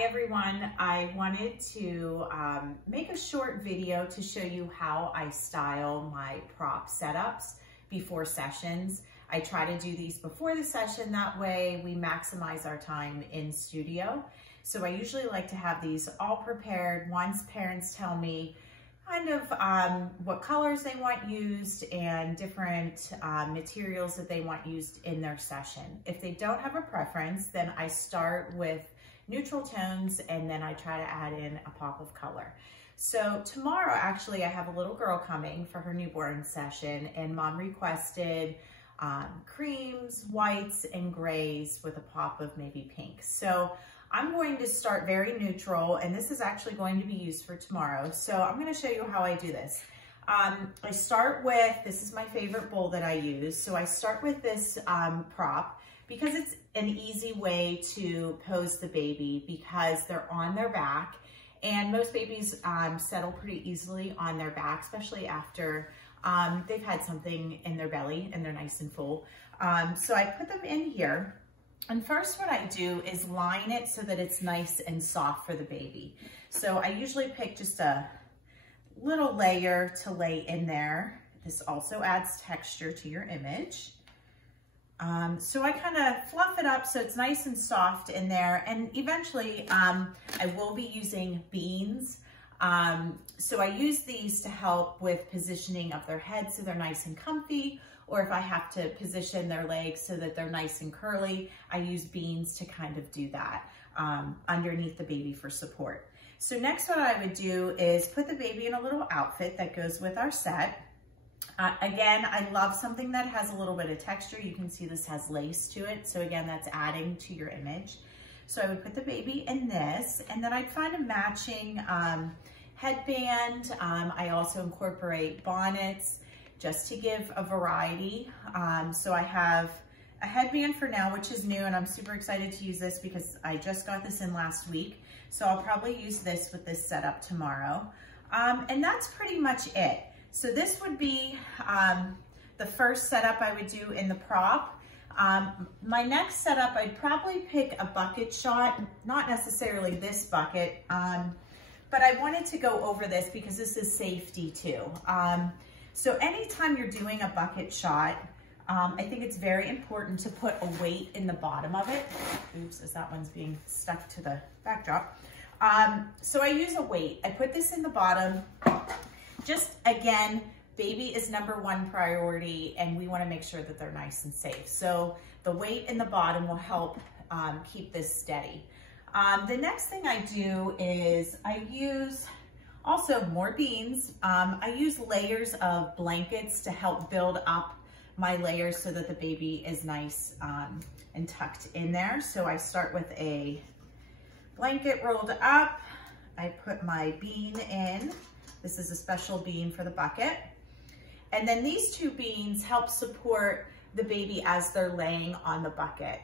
Hi everyone, I wanted to make a short video to show you how I style my prop setups before sessions. I try to do these before the session, that way we maximize our time in studio. So I usually like to have these all prepared once parents tell me kind of what colors they want used and different materials that they want used in their session. If they don't have a preference, then I start with neutral tones and then I try to add in a pop of color. So tomorrow, actually, I have a little girl coming for her newborn session and mom requested creams, whites, and grays with a pop of maybe pink. So I'm going to start very neutral, and this is actually going to be used for tomorrow. So I'm going to show you how I do this. I start with, this is my favorite bowl that I use. So I start with this prop because it's an easy way to pose the baby because they're on their back, and most babies settle pretty easily on their back, especially after they've had something in their belly and they're nice and full. So I put them in here. And first what I do is line it so that it's nice and soft for the baby. So I usually pick just a little layer to lay in there. This also adds texture to your image. So I kind of fluff it up so it's nice and soft in there. And eventually I will be using beans. So I use these to help with positioning of their head so they're nice and comfy, or if I have to position their legs so that they're nice and curly, I use beans to kind of do that underneath the baby for support. So next what I would do is put the baby in a little outfit that goes with our set. Again, I love something that has a little bit of texture. You can see this has lace to it. So again, that's adding to your image. So I would put the baby in this, and then I'd find a matching headband. I also incorporate bonnets just to give a variety. So I have a headband for now, which is new, and I'm super excited to use this because I just got this in last week. So I'll probably use this with this setup tomorrow. And that's pretty much it. So this would be the first setup I would do in the prop. My next setup, I'd probably pick a bucket shot, not necessarily this bucket, but I wanted to go over this because this is safety too. So anytime you're doing a bucket shot, I think it's very important to put a weight in the bottom of it. Oops, as that one's being stuck to the backdrop. So I use a weight. I put this in the bottom. Just again, baby is #1 priority, and we want to make sure that they're nice and safe. So the weight in the bottom will help keep this steady. The next thing I do is I use also more beans. I use layers of blankets to help build up my layers so that the baby is nice and tucked in there. So I start with a blanket rolled up. I put my bean in. This is a special bean for the bucket. And then these two beans help support the baby as they're laying on the bucket.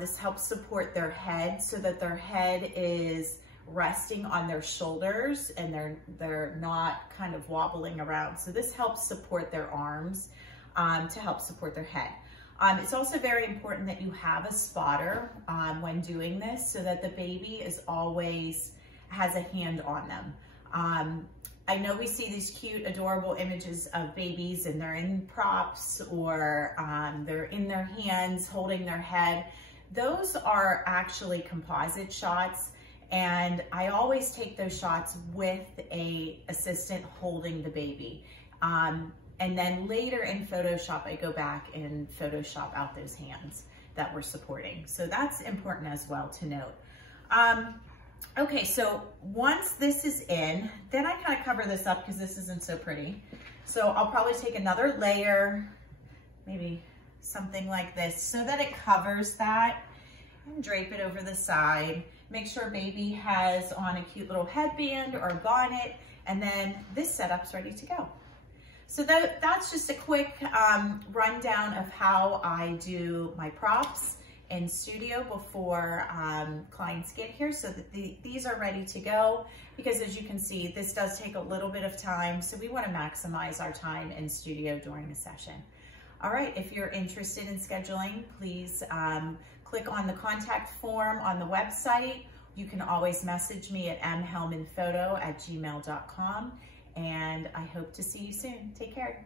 This helps support their head so that their head is resting on their shoulders and they're not kind of wobbling around. So this helps support their arms to help support their head. It's also very important that you have a spotter when doing this so that the baby is always has a hand on them. I know we see these cute, adorable images of babies and they're in props or they're in their hands holding their head. Those are actually composite shots, and I always take those shots with an assistant holding the baby. And then later in Photoshop, I go back and Photoshop out those hands that we're supporting. So that's important as well to note. Okay, so once this is in, then I kind of cover this up because this isn't so pretty. So I'll probably take another layer, maybe something like this, so that it covers that, and drape it over the side. Make sure baby has on a cute little headband or a bonnet, and then this setup's ready to go. So that's just a quick rundown of how I do my props in studio before clients get here, so that these are ready to go, because as you can see, this does take a little bit of time, so we want to maximize our time in studio during the session. All right, if you're interested in scheduling, please click on the contact form on the website, You can always message me at mhelmanphoto@gmail.com, and I hope to see you soon. Take care.